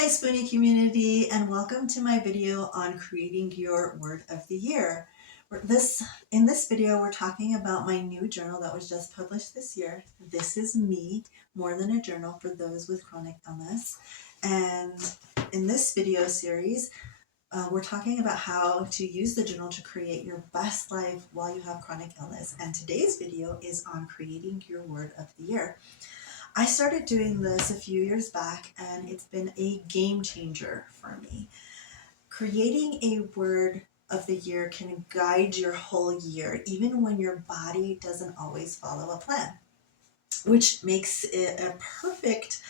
Hi Spoonie community, and welcome to my video on creating your word of the year. In this video, we're talking about my new journal that was just published this year. This is me, more than a journal for those with chronic illness. And in this video series, we're talking about how to use the journal to create your best life while you have chronic illness. And today's video is on creating your word of the year. I started doing this a few years back, and it's been a game changer for me. Creating a word of the year can guide your whole year, even when your body doesn't always follow a plan, which makes it a perfect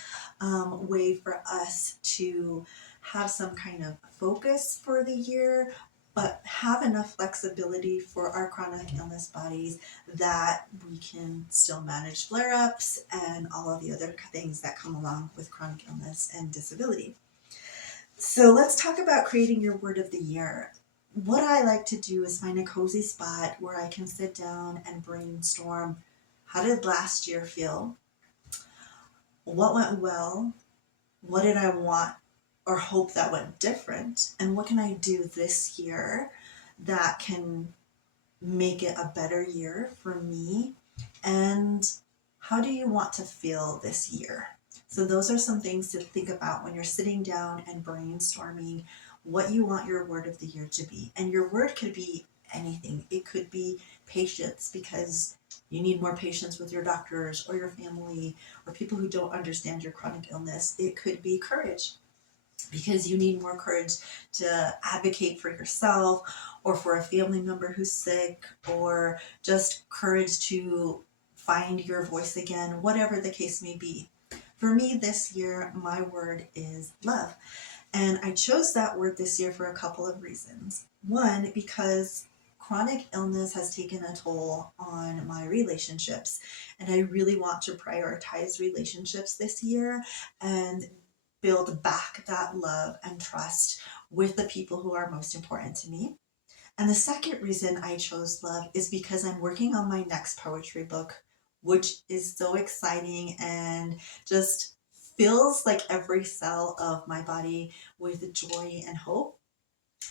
way for us to have some kind of focus for the year, but have enough flexibility for our chronic illness bodies that we can still manage flare-ups and all of the other things that come along with chronic illness and disability. So let's talk about creating your word of the year. What I like to do is find a cozy spot where I can sit down and brainstorm. How did last year feel? What went well? What did I want or hope that went different? And what can I do this year that can make it a better year for me? And how do you want to feel this year? So those are some things to think about when you're sitting down and brainstorming what you want your word of the year to be. And your word could be anything. It could be patience, because you need more patience with your doctors or your family or people who don't understand your chronic illness. It could be courage, because you need more courage to advocate for yourself or for a family member who's sick, or just courage to find your voice again, whatever the case may be. For me this year, my word is love. And I chose that word this year for a couple of reasons. One, because chronic illness has taken a toll on my relationships, and I really want to prioritize relationships this year and build back that love and trust with the people who are most important to me. And the second reason I chose love is because I'm working on my next poetry book, which is so exciting and just fills like every cell of my body with joy and hope.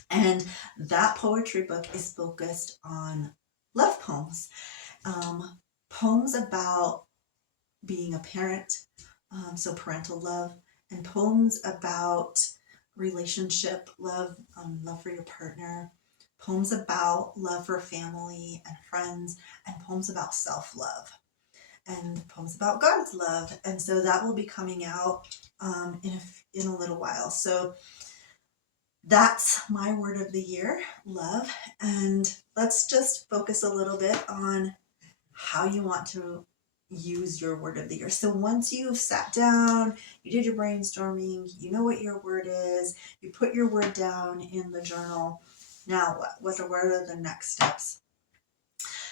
And that poetry book is focused on love poems, poems about being a parent, so parental love, and poems about relationship love, love for your partner, poems about love for family and friends, and poems about self-love, and poems about God's love. And so that will be coming out in a little while. So that's my word of the year, love. And let's just focus a little bit on how you want to use your word of the year. So once you've sat down, you did your brainstorming, you know what your word is, you put your word down in the journal. Now what are the next steps?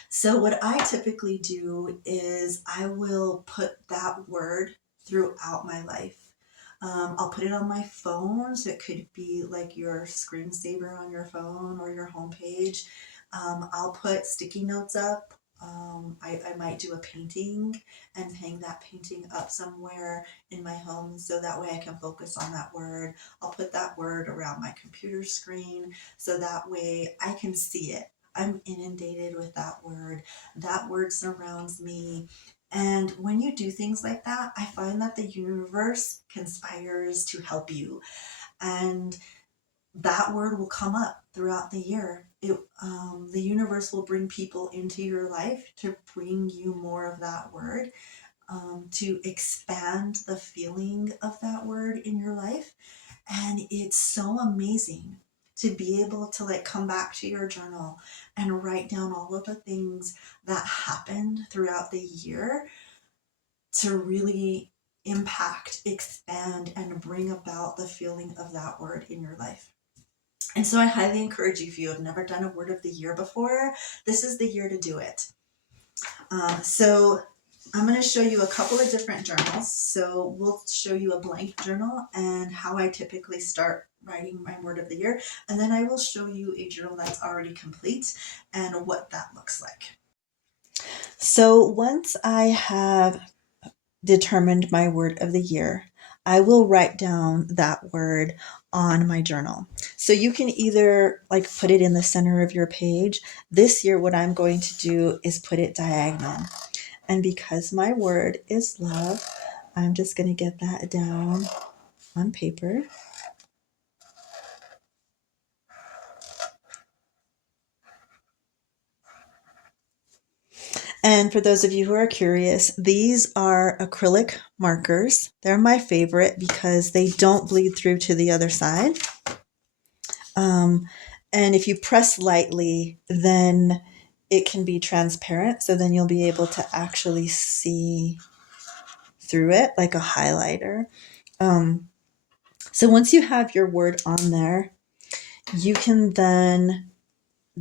So what I typically do is I will put that word throughout my life. I'll put it on my phone, so it could be like your screensaver on your phone or your homepage. I'll put sticky notes up. I might do a painting and hang that painting up somewhere in my home, so that way I can focus on that word. I'll put that word around my computer screen, so that way I can see it. I'm inundated with that word. That word surrounds me. And when you do things like that, I find that the universe conspires to help you. And that word will come up throughout the year. The universe will bring people into your life to bring you more of that word, to expand the feeling of that word in your life. And it's so amazing to be able to like come back to your journal and write down all of the things that happened throughout the year to really impact, expand, and bring about the feeling of that word in your life. And so I highly encourage you, if you have never done a word of the year before, this is the year to do it. So I'm going to show you a couple of different journals. So we'll show you a blank journal and how I typically start writing my word of the year. And then I will show you a journal that's already complete and what that looks like. So once I have determined my word of the year, I will write down that word on my journal. So you can either like put it in the center of your page. This year, what I'm going to do is put it diagonal. And because my word is love, I'm just going to get that down on paper. And for those of you who are curious, these are acrylic markers. They're my favorite because they don't bleed through to the other side. And if you press lightly, then it can be transparent. So then you'll be able to actually see through it like a highlighter. So once you have your word on there, you can then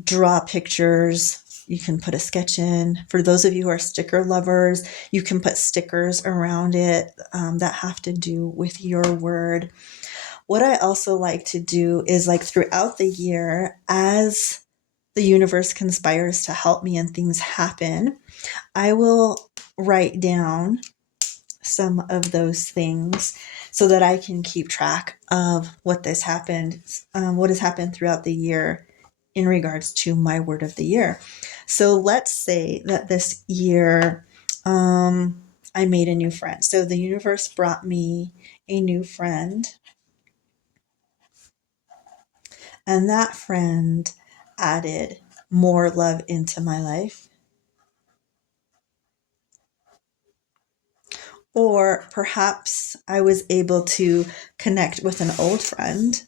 draw pictures. You can put a sketch in. For those of you who are sticker lovers, you can put stickers around it that have to do with your word. What I also like to do is like throughout the year, as the universe conspires to help me and things happen, I will write down some of those things so that I can keep track of what has happened throughout the year in regards to my word of the year. So let's say that this year I made a new friend. So the universe brought me a new friend, and that friend added more love into my life. Or perhaps I was able to connect with an old friend.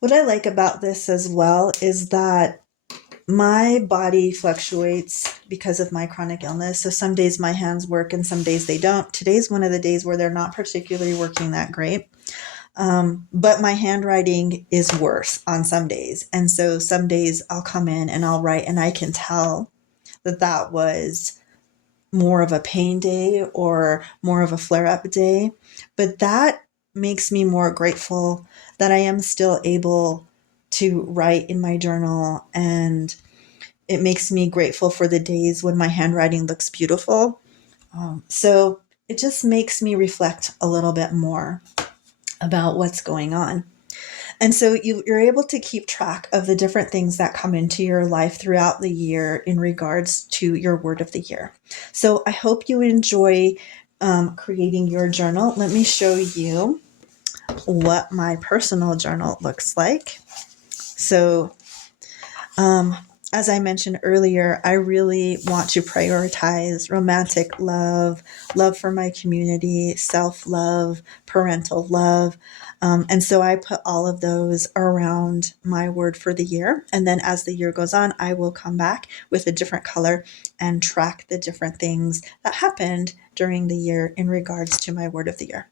What I like about this as well is that my body fluctuates because of my chronic illness. So some days my hands work and some days they don't. Today's one of the days where they're not particularly working that great. But my handwriting is worse on some days. And so some days I'll come in and I'll write and I can tell that that was more of a pain day or more of a flare up day. But that makes me more grateful that I am still able to write in my journal, and it makes me grateful for the days when my handwriting looks beautiful. So it just makes me reflect a little bit more about what's going on. And so you're able to keep track of the different things that come into your life throughout the year in regards to your word of the year. So I hope you enjoy creating your journal. Let me show you what my personal journal looks like. So as I mentioned earlier, I really want to prioritize romantic love, love for my community, self-love, parental love. And so I put all of those around my word for the year. And then as the year goes on, I will come back with a different color and track the different things that happened during the year in regards to my word of the year.